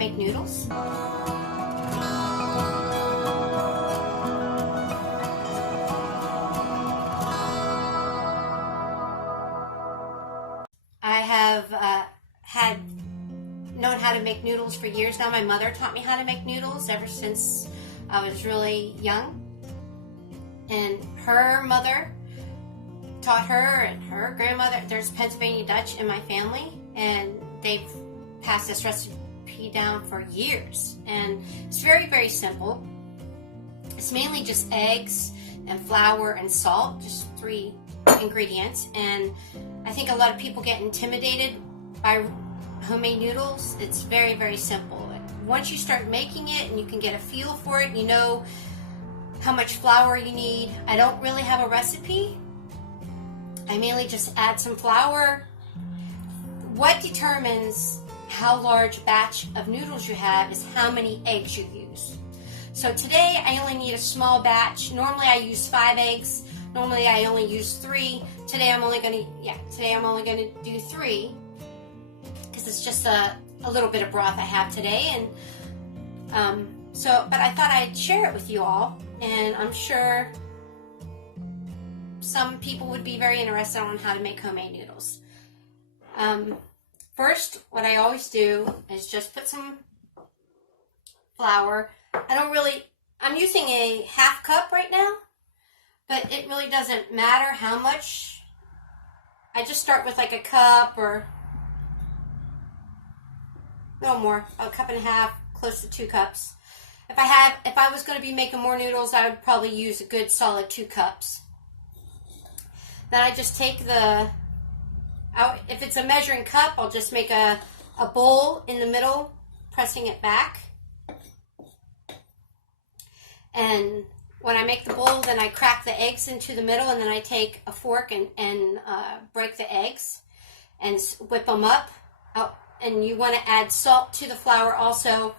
make noodles. I have known how to make noodles for years now. My mother taught me how to make noodles ever since I was really young. And her mother taught her, and her grandmother. There's Pennsylvania Dutch in my family, and they've passed this recipe down for years. And it's very, very simple. It's mainly just eggs and flour and salt, just 3 ingredients. And I think a lot of people get intimidated by homemade noodles. It's very, very simple. Once you start making it and you can get a feel for it, you know how much flour you need. I don't really have a recipe. I mainly just add some flour. What determines how large a batch of noodles you have is how many eggs you use. So today I only need a small batch. Normally I use 5 eggs. Normally I only use 3. Today I'm only gonna do 3 because it's just a little bit of broth I have today. And but I thought I'd share it with you all, and I'm sure some people would be very interested on how to make homemade noodles. First, what I always do is just put some flour. I'm using a half cup right now, but it really doesn't matter how much. I just start with like a cup or no more, a cup and a half, close to 2 cups. If I was going to be making more noodles, I would probably use a good solid 2 cups. Then I just take if it's a measuring cup, I'll just make a bowl in the middle, pressing it back. And when I make the bowl, then I crack the eggs into the middle, and then I take a fork and break the eggs and whip them up. And you want to add salt to the flour also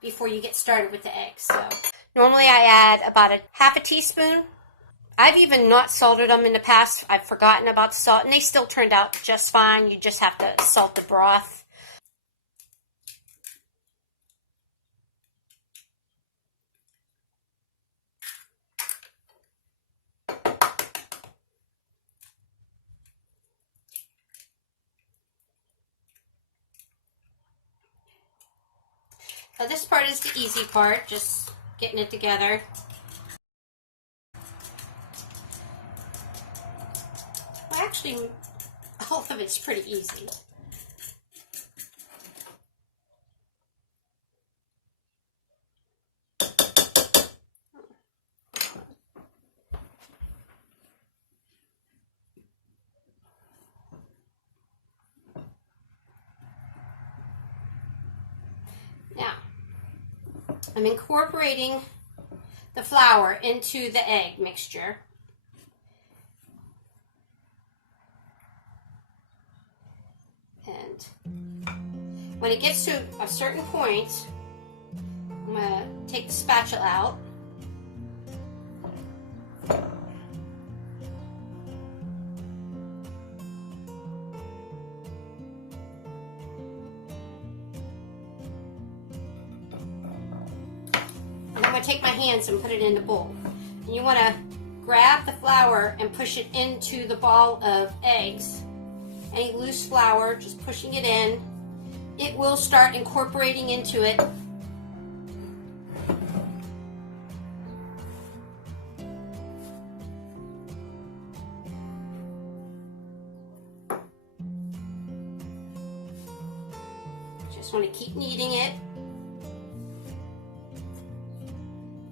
before you get started with the eggs. So normally I add about half a teaspoon. I've even not salted them in the past. I've forgotten about the salt, and they still turned out just fine. You just have to salt the broth. So this part is the easy part, just getting it together. Well, actually, all of it's pretty easy. Now, I'm incorporating the flour into the egg mixture. And when it gets to a certain point, I'm going to take the spatula out. And I'm going to take my hands and put it in the bowl. And you want to grab the flour and push it into the ball of eggs. Any loose flour, just pushing it in. It will start incorporating into it. Just want to keep kneading it.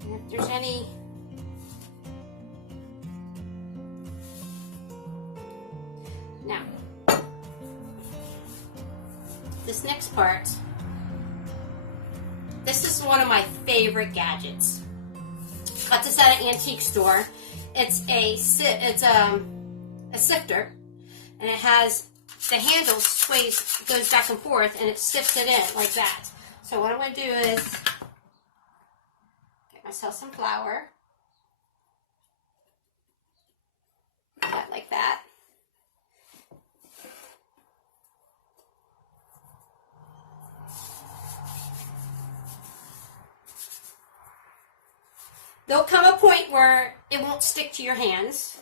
And if there's any this next part, this is one of my favorite gadgets. Got this at an antique store. It's a sifter, and it has the handle goes back and forth, and it sifts it in like that. So what I'm going to do is get myself some flour, put that like that. There'll come a point where it won't stick to your hands.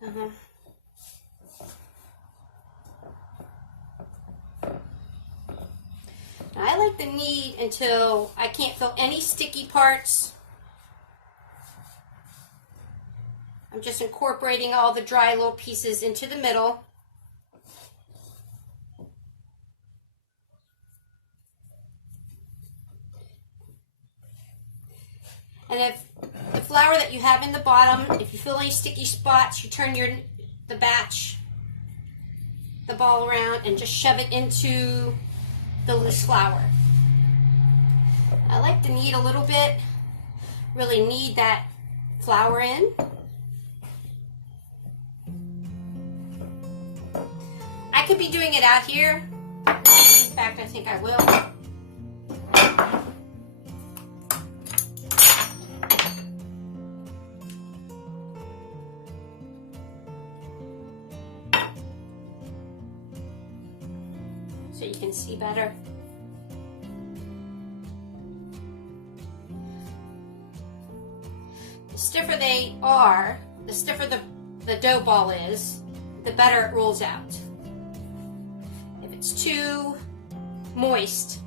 Now, I like to knead until I can't feel any sticky parts. I'm just incorporating all the dry little pieces into the middle. And if the flour that you have in the bottom, if you feel any sticky spots, you turn the ball around and just shove it into the loose flour. I like to knead a little bit, really knead that flour in. I could be doing it out here. In fact, I think I will. So you can see better. The stiffer they are, the stiffer the dough ball is, the better it rolls out. If it's too moist,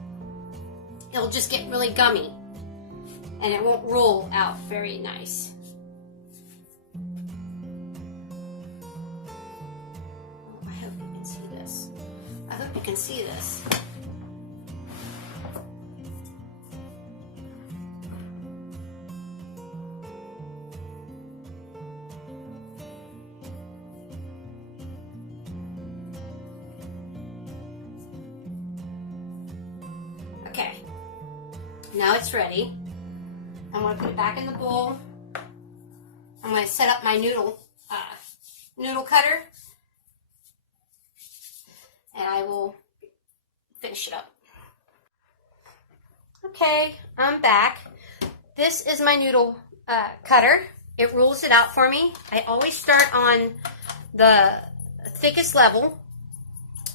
it'll just get really gummy and it won't roll out very nice. Oh, I hope you can see this. I hope you can see this. Okay, now it's ready. I'm going to put it back in the bowl. I'm going to set up my noodle cutter, and I will finish it up. Okay, I'm back. This is my noodle cutter. It rules it out for me. I always start on the thickest level,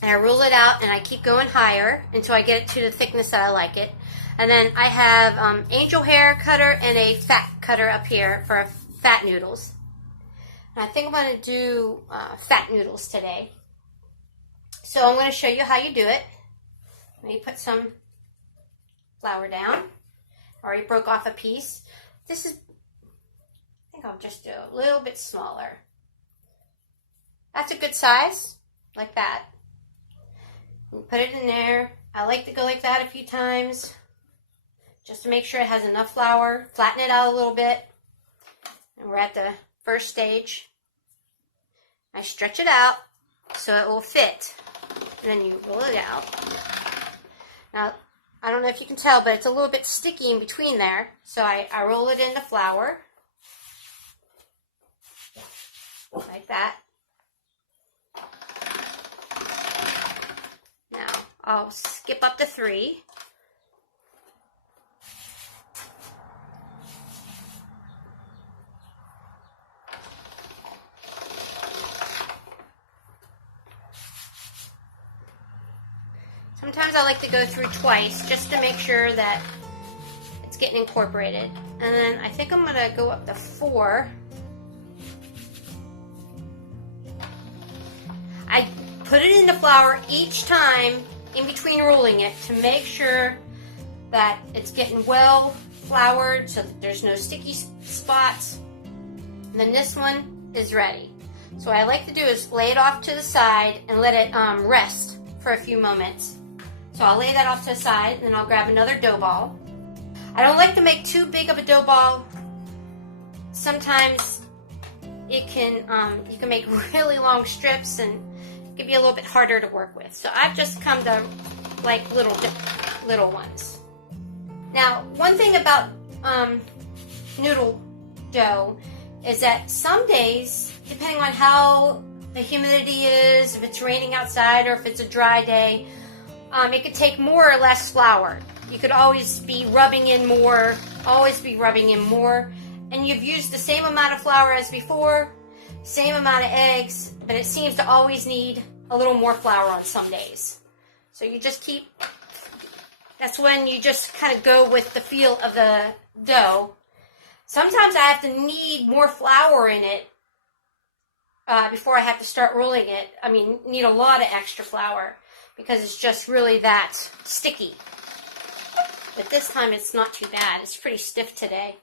and I rule it out, and I keep going higher until I get it to the thickness that I like it. And then I have angel hair cutter and a fat cutter up here for fat noodles. And I think I'm going to do fat noodles today. So I'm going to show you how you do it. Let me put some flour down. I already broke off a piece. This is, I think I'll just do a little bit smaller. That's a good size, like that. And put it in there. I like to go like that a few times, just to make sure it has enough flour. Flatten it out a little bit. And we're at the first stage. I stretch it out so it will fit. And then you roll it out. Now, I don't know if you can tell, but it's a little bit sticky in between there. So I roll it in the flour. Like that. Now, I'll skip up to 3. Sometimes I like to go through twice just to make sure that it's getting incorporated. And then I think I'm going to go up to 4. I put it in the flour each time in between rolling it to make sure that it's getting well floured so that there's no sticky spots. And then this one is ready. So what I like to do is lay it off to the side and let it rest for a few moments. So I'll lay that off to the side, and then I'll grab another dough ball. I don't like to make too big of a dough ball. Sometimes it can you can make really long strips, and it can be a little bit harder to work with. So I've just come to like little ones. Now, one thing about noodle dough is that some days, depending on how the humidity is, if it's raining outside or if it's a dry day, it could take more or less flour. You could always be rubbing in more, and you've used the same amount of flour as before, same amount of eggs, but it seems to always need a little more flour on some days. So you just keep, that's when you just kind of go with the feel of the dough. Sometimes I have to need more flour in it before I have to start rolling it. I mean, need a lot of extra flour because it's just really that sticky. But this time it's not too bad. It's pretty stiff today.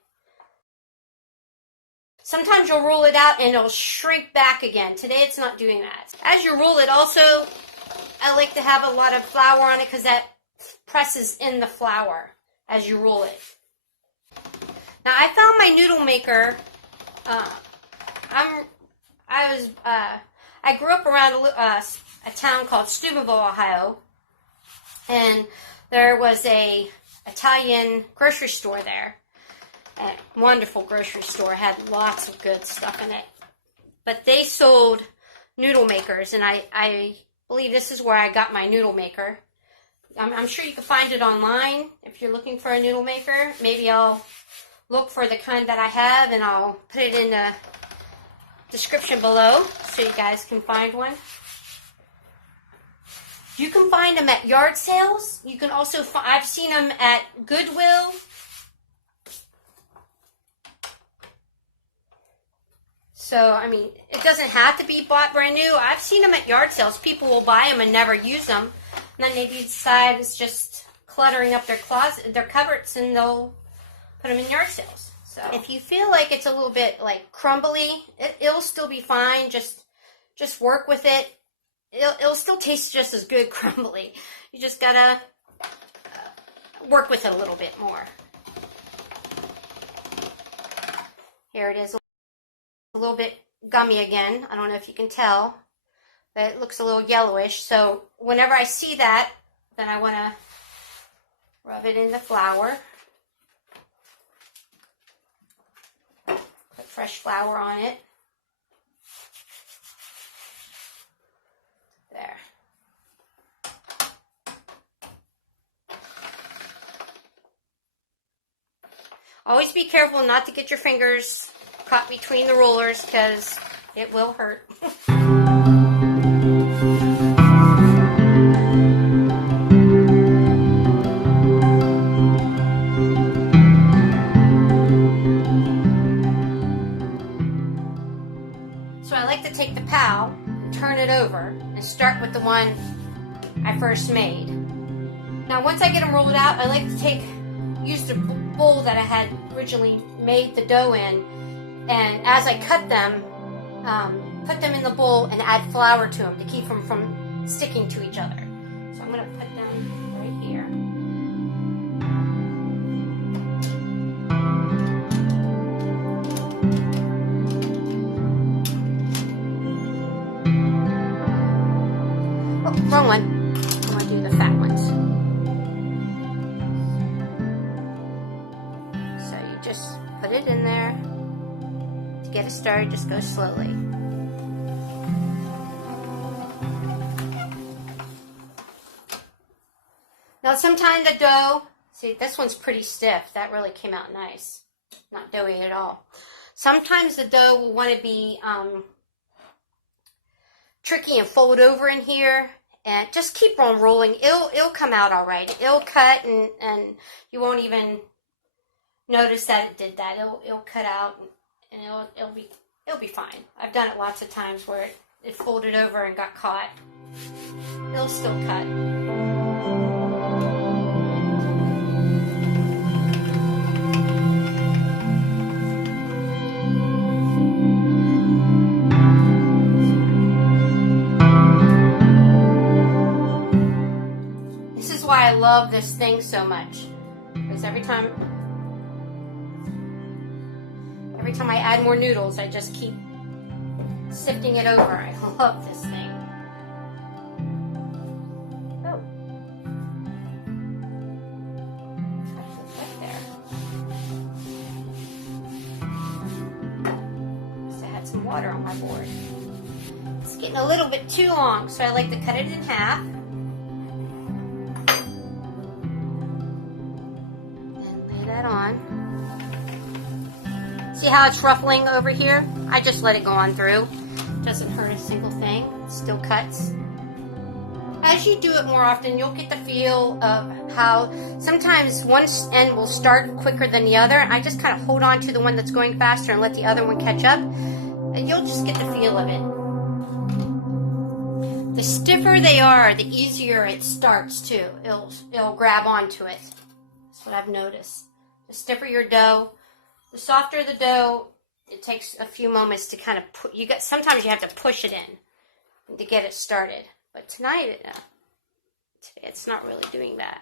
Sometimes you'll roll it out and it'll shrink back again. Today it's not doing that. As you roll it also, I like to have a lot of flour on it because that presses in the flour as you roll it. Now I found my noodle maker. I grew up around a town called Steubenville, Ohio, and there was a Italian grocery store there. A wonderful grocery store, had lots of good stuff in it. But they sold noodle makers, and I believe this is where I got my noodle maker. I'm sure you can find it online if you're looking for a noodle maker. Maybe I'll look for the kind that I have, and I'll put it in the description below so you guys can find one. You can find them at yard sales. You can also I've seen them at Goodwill. So, I mean, it doesn't have to be bought brand new. I've seen them at yard sales. People will buy them and never use them. And then they decide it's just cluttering up their closet, their cupboards, and they'll put them in yard sales. So, if you feel like it's a little bit like crumbly, it'll still be fine. Just work with it. It'll still taste just as good crumbly. You just gotta work with it a little bit more. Here it is, a little bit gummy again. I don't know if you can tell, but it looks a little yellowish. So whenever I see that, then I want to rub it in the flour. Put fresh flour on it. There. Always be careful not to get your fingers caught between the rollers because it will hurt. So I like to take the PAL and turn it over and start with the one I first made. Now once I get them rolled out, I like to use the bowl that I had originally made the dough in, and as I cut them, put them in the bowl and add flour to them to keep them from sticking to each other. So I'm going to put them right here. Oh, wrong one. I want to do the fat ones. So you just put it in there. To get it started, just go slowly. Now sometimes the dough, see this one's pretty stiff. That really came out nice. Not doughy at all. Sometimes the dough will want to be tricky and fold over in here. And just keep on rolling. It'll come out all right. It'll cut and you won't even notice that it did that. It'll cut out and it'll be fine. I've done it lots of times where it folded over and got caught. It'll still cut. This is why I love this thing so much. Because every time I add more noodles, I just keep sifting it over. I love this thing. Oh. Right there. So I had some water on my board. It's getting a little bit too long, so I like to cut it in half. And lay that on. See how it's ruffling over here? I just let it go on through. Doesn't hurt a single thing. It still cuts. As you do it more often, you'll get the feel of how sometimes one end will start quicker than the other. I just kind of hold on to the one that's going faster and let the other one catch up. And you'll just get the feel of it. The stiffer they are, the easier it starts too. It'll grab onto it. That's what I've noticed. The stiffer your dough, the softer the dough. It takes a few moments to kind of put. Sometimes you have to push it in to get it started. But today it's not really doing that.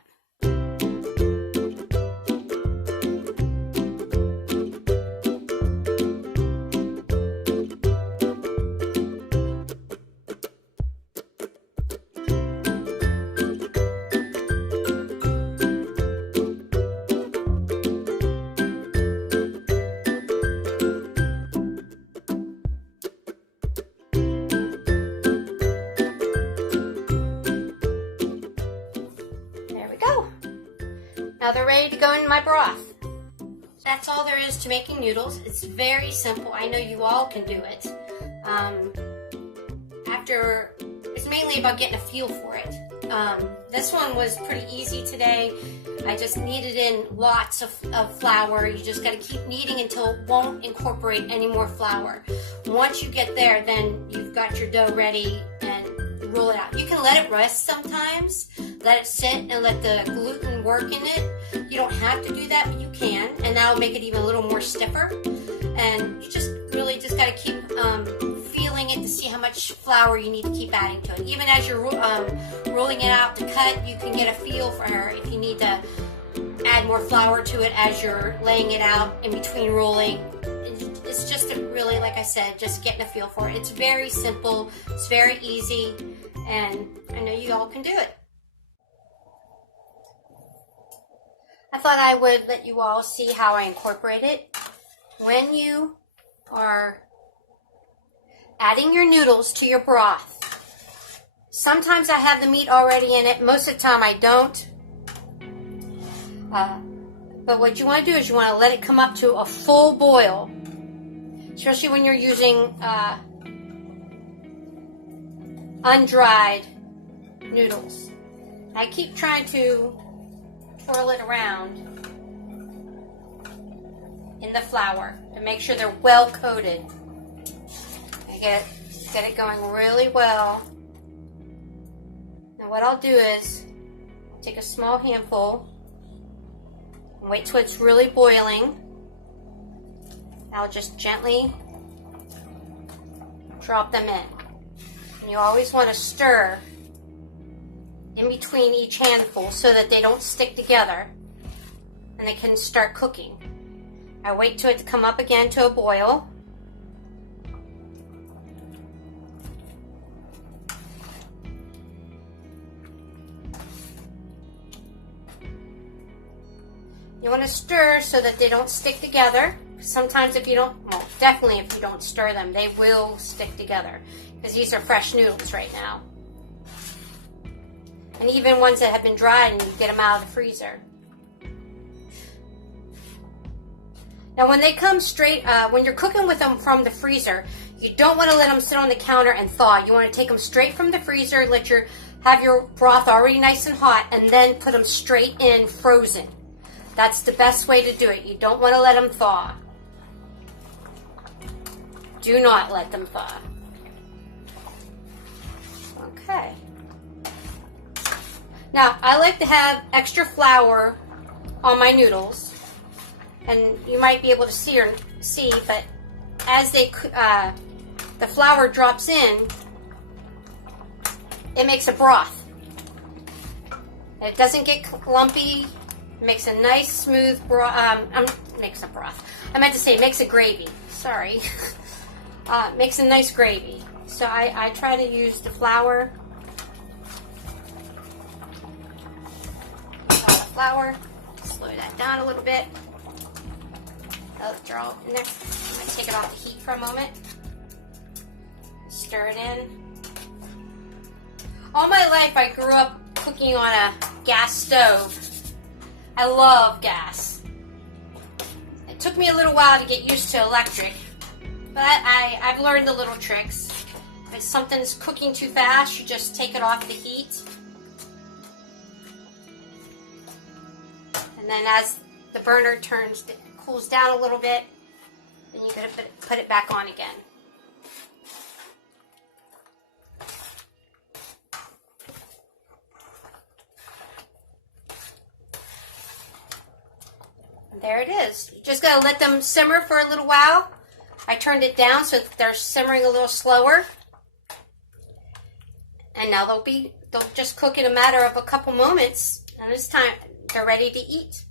Now they're ready to go in my broth. That's all there is to making noodles. It's very simple. I know you all can do it. It's mainly about getting a feel for it. This one was pretty easy today. I just kneaded in lots of flour. You just got to keep kneading until it won't incorporate any more flour. Once you get there, then you've got your dough ready and roll it out. You can let it rest sometimes. Let it sit and let the gluten work in it. You don't have to do that, but you can, and that'll make it even a little more stiffer. And you just really just got to keep feeling it to see how much flour you need to keep adding to it. Even as you're rolling it out to cut, you can get a feel for if you need to add more flour to it as you're laying it out in between rolling. It's just really, like I said, just getting a feel for it. It's very simple, it's very easy, and I know you all can do it. I thought I would let you all see how I incorporate it. When you are adding your noodles to your broth, sometimes I have the meat already in it. Most of the time I don't. But what you want to do is you want to let it come up to a full boil, especially when you're using undried noodles. I keep trying to twirl it around in the flour to make sure they're well coated. I get it going really well. Now what I'll do is take a small handful and wait till it's really boiling. I'll just gently drop them in. And you always want to stir in between each handful so that they don't stick together and they can start cooking. I wait till it to come up again to a boil. You want to stir so that they don't stick together. Sometimes if you don't, well, definitely if you don't stir them, they will stick together because these are fresh noodles right now. And even ones that have been dried and you get them out of the freezer. Now when they come straight, when you're cooking with them from the freezer, you don't want to let them sit on the counter and thaw. You want to take them straight from the freezer, have your broth already nice and hot, and then put them straight in frozen. That's the best way to do it. You don't want to let them thaw. Do not let them thaw. Okay. Now, I like to have extra flour on my noodles, and you might be able to see, but as the flour drops in, it makes a broth. It doesn't get lumpy. It makes a nice, smooth broth. Makes a broth. I meant to say makes a gravy. Sorry. Makes a nice gravy. So I try to use the flour. Flour. Slow that down a little bit. I'm going to take it off the heat for a moment. Stir it in. All my life I grew up cooking on a gas stove. I love gas. took me a little while to get used to electric, but I've learned the little tricks. If something's cooking too fast, you just take it off the heat. And then as the burner cools down a little bit, then you gotta put it back on again. And there it is. You just gotta let them simmer for a little while. I turned it down so that they're simmering a little slower. And now they'll just cook in a matter of a couple moments, and it's time they're ready to eat.